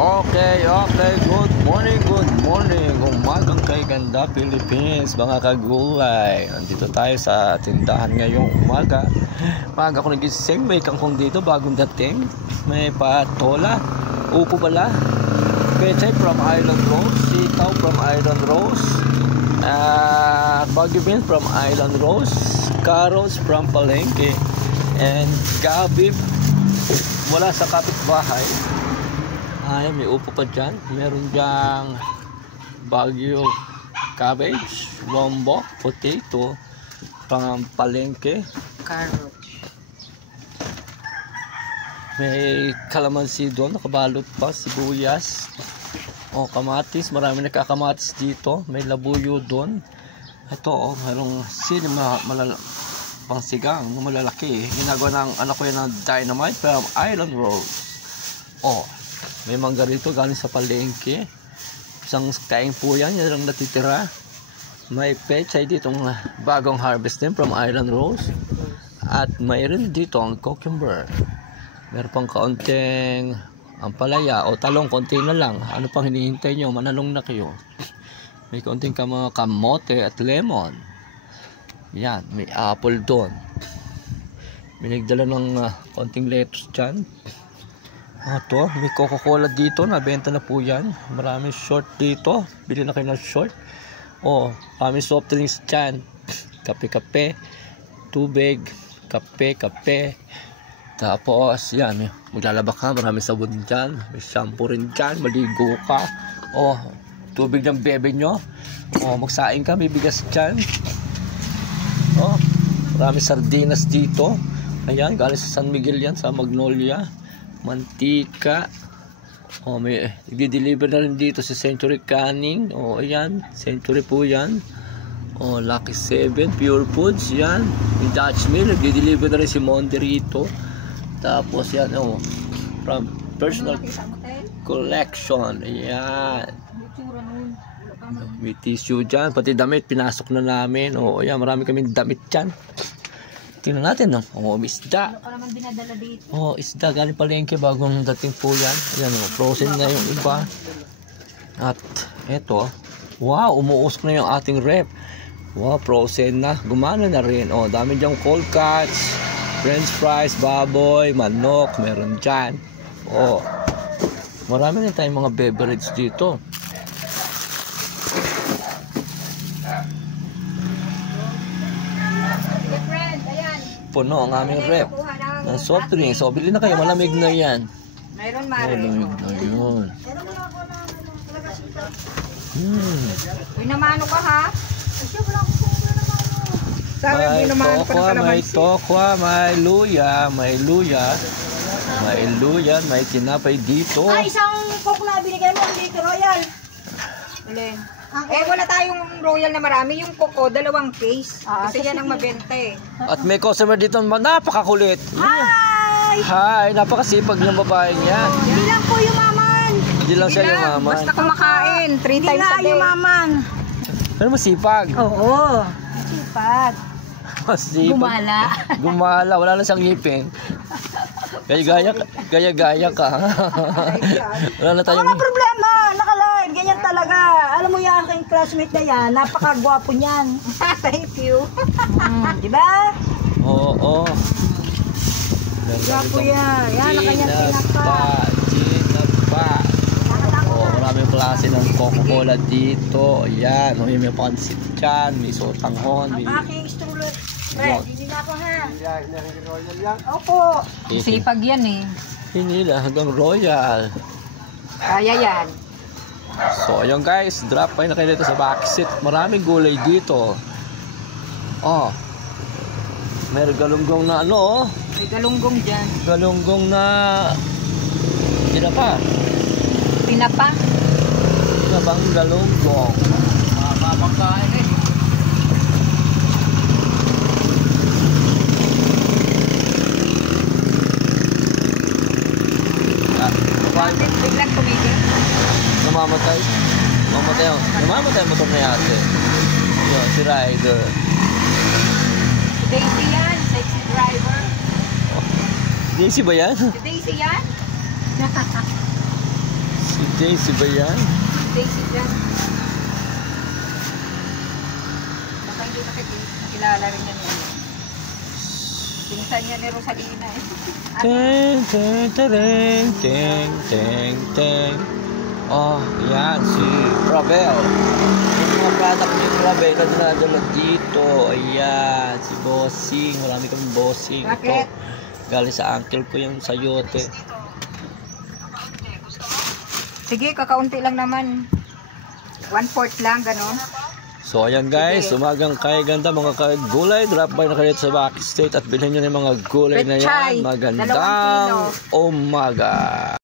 Okay, good morning. Umagang kay ganda Philippines, mga kagulay. Nandito tayo sa tindahan ngayong umaga. Maga ko nagising, may kangkong dito, bagong dating. May patola, upo pala, pechay from Island Rose, sitaw from Island Rose, bagyo beans from Island Rose, carrots from Palengke, and gabi wala sa kapitbahay. Ay, may upo pa dyan. Meron dyang bagyo cabbage, lombok, potato, from Palengke, carrot. May kalamansi doon, nakabalot pa, sibuyas, kamatis, marami nakakamatis dito. May labuyo doon. Ito, mayroong sili pang sigang, malalaki. Ginagawa ng anak ko yan ng dynamite from Island Rose. May mangga rito galing sa Palengke. Isang kain po yan lang natitira. May pechay ditong bagong harvest din from Island Rose. At mayroon dito ang cucumber. Meron pang kaunting ampalaya o talong, konti na lang. Ano pang hinihintay nyo? Manalong na kayo. May kaunting kamote at lemon. Yan, may apple doon. May nagdala ng kaunting lettuce dyan. Ito, may Coca-Cola dito, nabenta na po yan. Maraming short dito, bili na kayo ng short. Maraming soft drinks dyan. Kape-kape, tubig, kape-kape. Tapos, yan, maglalaba ka, maraming sabon dyan. May shampoo rin dyan, maligo ka. Tubig ng bebe nyo. Magsaing ka, may bigas dyan. Maraming sardinas dito. Ayan, galing sa San Miguel yan, sa Magnolia. Mantika. May i-deliver na rin dito si Century Canning. Ayan, Century po yan. Lucky 7 Pure Foods yan. Yung Dutch Mill, i-deliver na rin si Monde rito. Tapos yan, from Personal Collection. Ayan, may tissue dyan, pati damit pinasok na namin. Ayan, marami kaming damit dyan. Tingnan natin, may isda. Isda galing Palengke, bagong dating po yan. Ayan, frozen na yung iba. At eto, wow, umuusok na yung ating rep. Wow, frozen na, gumana na rin. Dami dyang cold cuts, french fries, baboy, manok, meron dyan. Marami na tayong mga beverage dito. Puno ang aming rep ng soft drinks. Bili na kayo, malamig na yan. Mayroon malamig na yun. Pinamano ka ha? May tokwa, may luya, may tinapay dito. Isang coke na binigay mo dito, Royal. Wala tayong Royal na marami. Yung Coco, 2 case. Kasi yan ang mabenta eh. At may customer dito, napakakulit. Hi, napakasipag ng babae niya. Hindi lang po yumaman. Hindi lang siya yumaman. Basta kumakain, 3 times a day. Hindi nga yumaman. Pero masipag. Oo. Masipag. Gumala, wala na siyang ngipin. Gaya-gaya ka. Wala na tayong... Wala problema, naka-live, ganyan talaga. Alam mo yung aking classmate na yan, napakagwapo niyan. Thank you. Diba? Oo. Gwapo yan. Yan, nakanyang tinapa. Maraming klase ng Coca-Cola dito. Ayan, may pansit dyan, may sotanghon. Ang aking stroller. Hindi na ako ha. Opo. Sipag yan eh. Hindi lang, hanggang Royal. Kaya yan. So, ayun guys, drop kayo na kayo dito sa backseat. Maraming gulay dito. May galunggong na May galunggong dyan. Galunggong na tinapa. Tinapang galunggong. Mabangkain eh. Bakit biglang tumigil? Namamatay ang motor na yate. Yun, si Rider. Daisy yan, sexy driver. Daisy ba yan? Si Daisy yan? Daisy ba yan? Daisy dyan. Baka hindi nakilala rin yan yan. Pinsan niya ni Rosalina eh. Teng, teng, tereng, teng, teng, teng. Oh, yan, si Ravel. Yung mga product ni Ravel na dinadala dito. Ayan, si Bossing. Marami kami Bossing. Bakit? Ito, galing sa uncle ko yung sayote. Sige, kakaunti lang naman. 1/4 lang, gano'n. So ayan guys, umagang kay ganda mga kagulay. Drop by na kayo sa Bacolod State at bilhin nyo na yung mga gulay na Pechay, yan. 2 Magandang kilo. umaga.